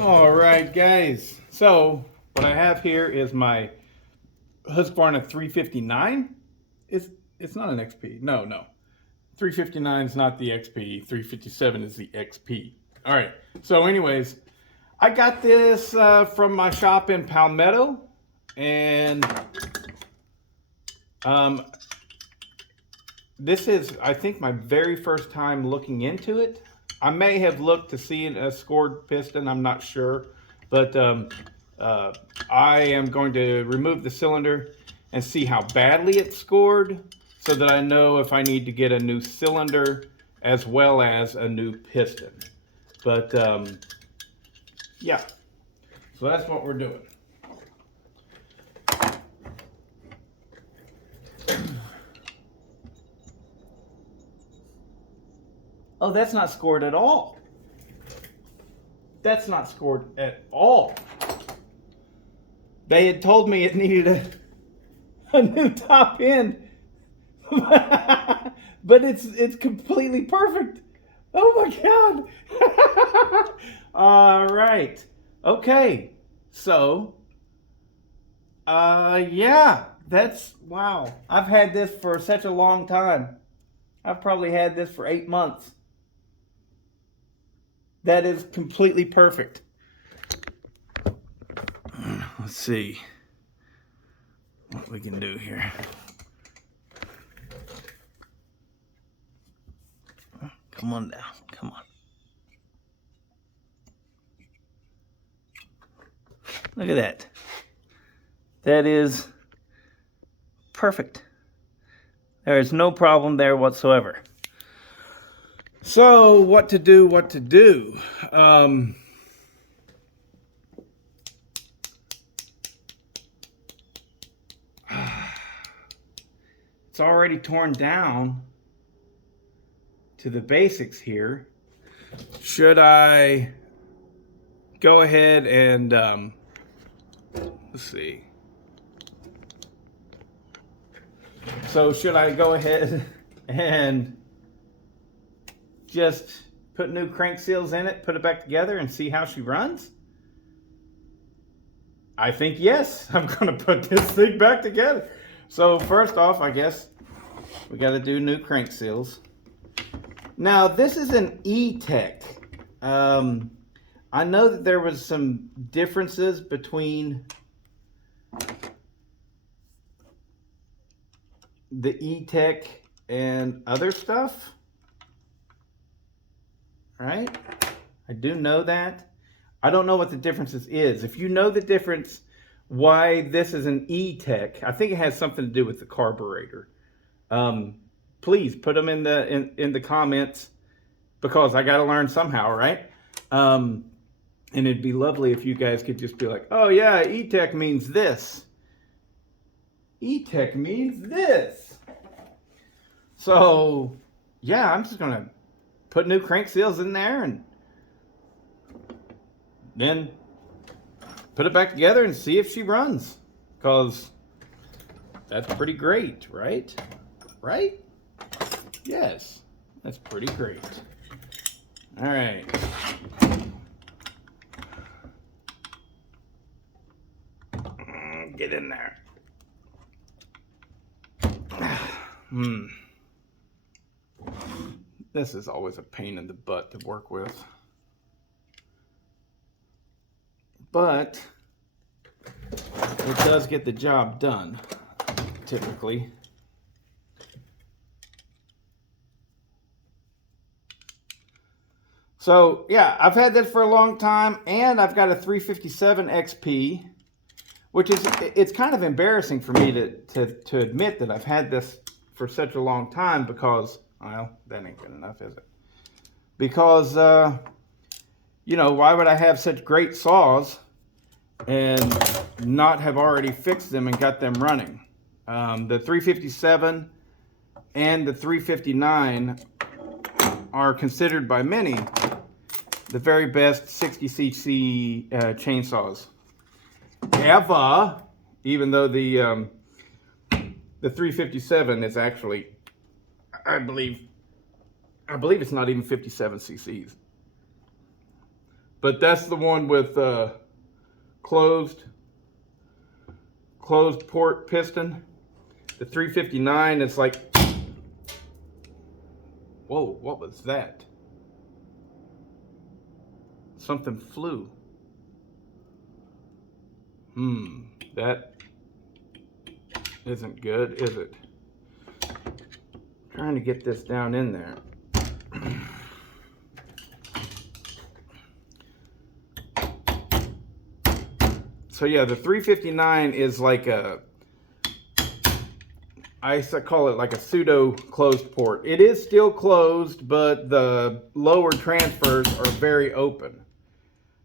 All right, guys. So what I have here is my Husqvarna 359. It's not an XP. No. 359 is not the XP. 357 is the XP. All right. So, anyways, I got this from my shop in Palmetto, and this is, I think, my very first time looking into it. I may have looked to see a scored piston. I'm not sure, but I am going to remove the cylinder and see how badly it's scored, so that I know if I need to get a new cylinder as well as a new piston. But yeah, so that's what we're doing. Oh, that's not scored at all. That's not scored at all. They had told me it needed a new top end. But it's completely perfect. Oh my God. All right. Okay. So, yeah, that's, wow. I've had this for such a long time. I've probably had this for 8 months. That is completely perfect. Let's see what we can do here. Come on down. Come on. Look at that. That is perfect. There is no problem there whatsoever. So, what to do? It's already torn down to the basics here. Should I go ahead and let's see. So should I go ahead and just put new crank seals in it, put it back together, and see how she runs? I think yes. I'm gonna put this thing back together. So first off, I guess we got to do new crank seals. Now, this is an E-Tech. I know that there was some differences between the E-Tech and other stuff, right? I do know that. I don't know what the differences is. If you know the difference, why this is an E-Tech, I think it has something to do with the carburetor. Please put them in the comments, because I got to learn somehow, right? And it'd be lovely if you guys could just be like, oh yeah, E-Tech means this. E-Tech means this. So yeah, I'm just gonna put new crank seals in there and then put it back together and see if she runs, because that's pretty great, right? Right? Yes, that's pretty great. All right. Get in there. This is always a pain in the butt to work with. But it does get the job done, typically. So yeah, I've had this for a long time, and I've got a 357 XP, which is, it's kind of embarrassing for me to admit that I've had this for such a long time, because, well, that ain't good enough, is it? Because, you know, why would I have such great saws and not have already fixed them and got them running? The 357 and the 359 are considered by many the very best 60cc chainsaws ever, even though the 357 is actually, I believe it's not even 57 cc's. But that's the one with closed port piston. The 359 is like, whoa, what was that? Something flew. That isn't good, is it? Trying to get this down in there. So yeah, the 359 is like I call it like a pseudo closed port. It is still closed, but the lower transfers are very open.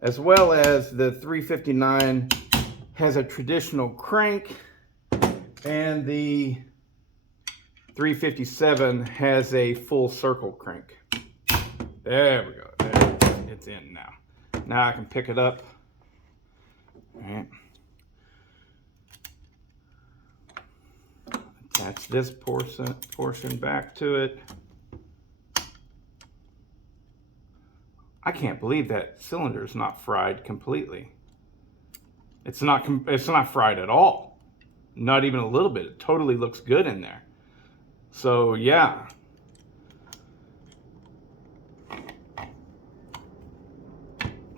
As well as the 359 has a traditional crank, and the 357 has a full circle crank. There we go. There, it's in now. Now I can pick it up. All right. Attach this portion back to it. I can't believe that cylinder is not fried completely. It's not fried at all. Not even a little bit. It totally looks good in there. So yeah.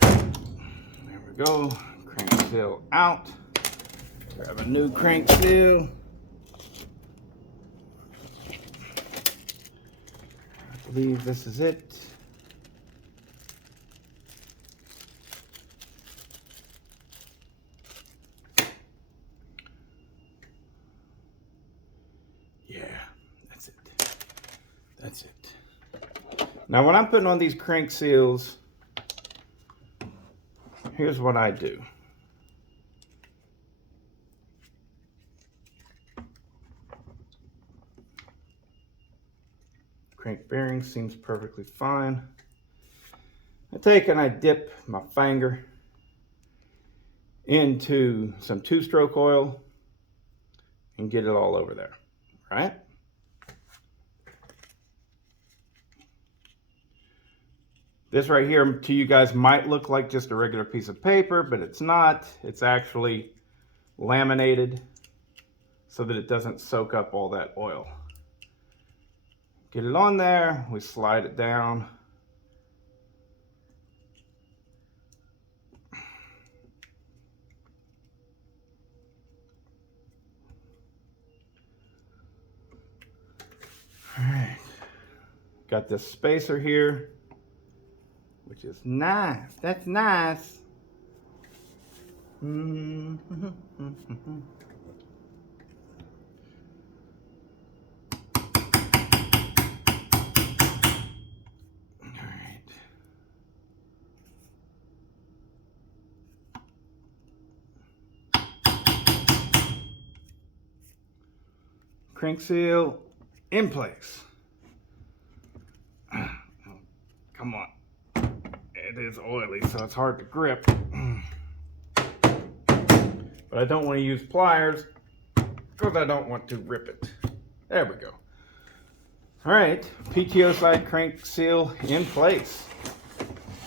There we go. Crank seal out. Grab a new crank seal. I believe this is it. Yeah, that's it. That's it. Now when I'm putting on these crank seals, here's what I do. Crank bearing seems perfectly fine. I take and I dip my finger into some 2-stroke oil and get it all over there, right? This right here to you guys might look like just a regular piece of paper, but it's not. It's actually laminated so that it doesn't soak up all that oil. Get it on there, we slide it down. All right, got this spacer here, which is nice. That's nice. Crank seal in place. Come on. It is oily, so it's hard to grip. But I don't want to use pliers because I don't want to rip it. There we go. All right, PTO side crank seal in place.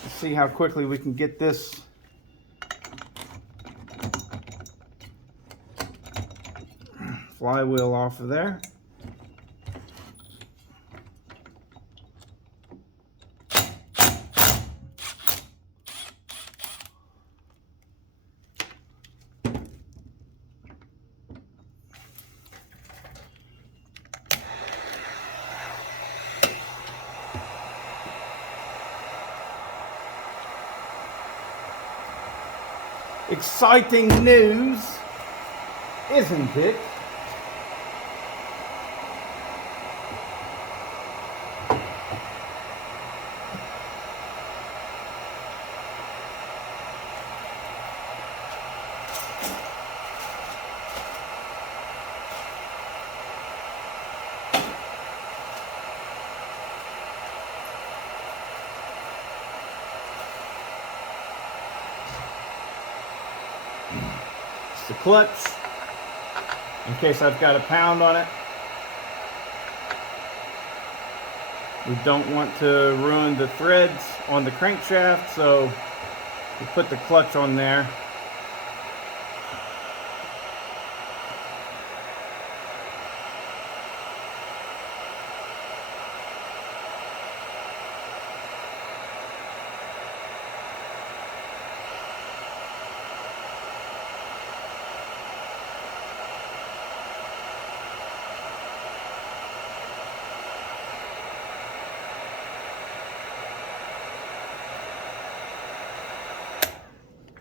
Let's see how quickly we can get this flywheel off of there. Exciting news, isn't it? It's the clutch, in case I've got a pound on it. We don't want to ruin the threads on the crankshaft, so We put the clutch on there.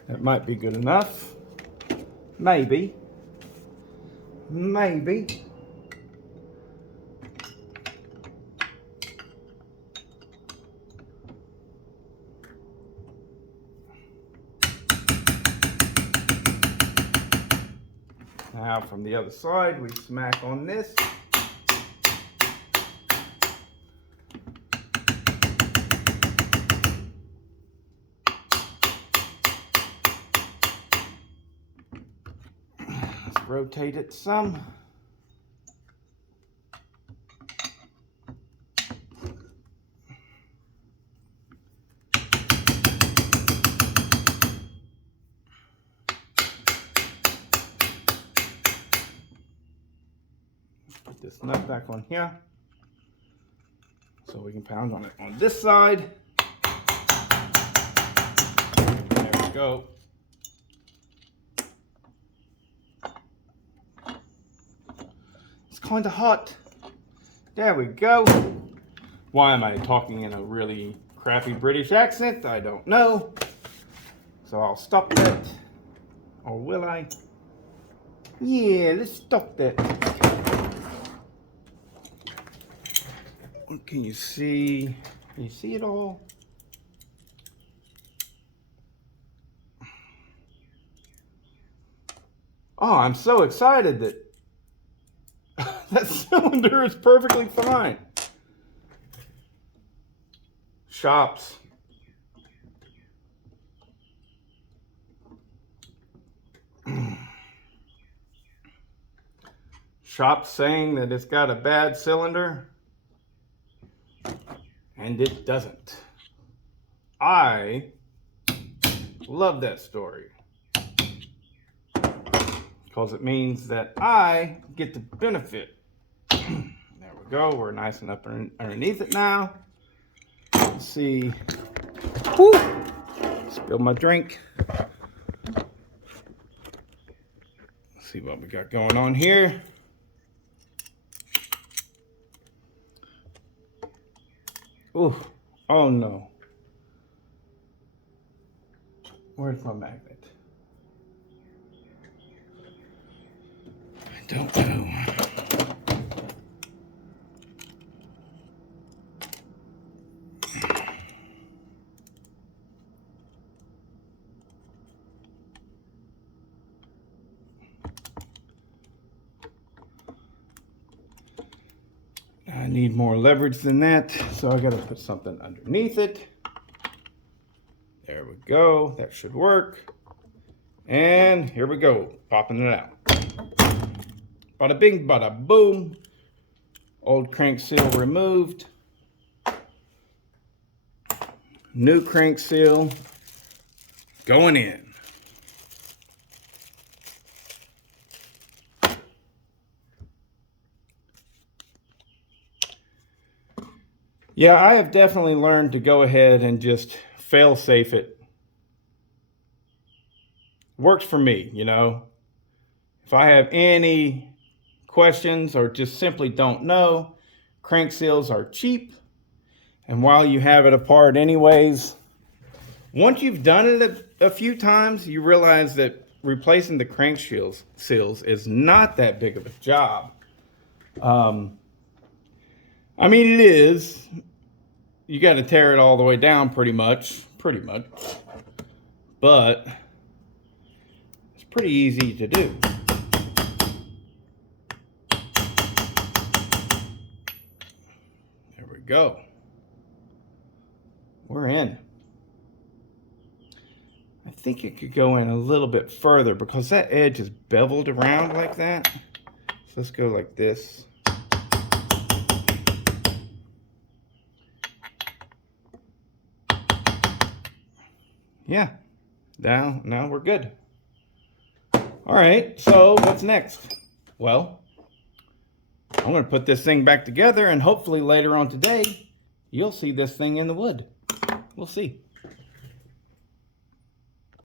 That might be good enough. Maybe. Maybe. Now from the other side, we smack on this. Let's rotate it some. Put this nut back on here so we can pound on it on this side. There we go. It's kind of hot. There we go. Why am I talking in a really crappy British accent? I don't know. So I'll stop that. Or will I? Yeah, let's stop that. What can you see? Can you see it all? Oh, I'm so excited that that cylinder is perfectly fine. Shops. Shops saying that it's got a bad cylinder, and it doesn't. I love that story because it means that I get the benefit. There we go. We're nice and up underneath it now. Let's see. Woo! Spilled my drink. Let's see what we got going on here. Ooh, oh no. Where's my magnet? I don't know. I need more leverage than that, so I gotta put something underneath it. There we go, that should work. And here we go, popping it out. Bada bing, bada boom. Old crank seal removed. New crank seal going in. Yeah, I have definitely learned to go ahead and just fail safe it. Works for me, you know. If I have any questions or just simply don't know, crank seals are cheap. And while you have it apart anyways, once you've done it a few times, you realize that replacing the crank seals is not that big of a job. I mean, it is. You got to tear it all the way down pretty much. But it's pretty easy to do. There we go. We're in. I think it could go in a little bit further because that edge is beveled around like that. So let's go like this. Yeah, Now we're good. All right, so what's next? Well, I'm going to put this thing back together, and hopefully later on today, you'll see this thing in the wood. We'll see.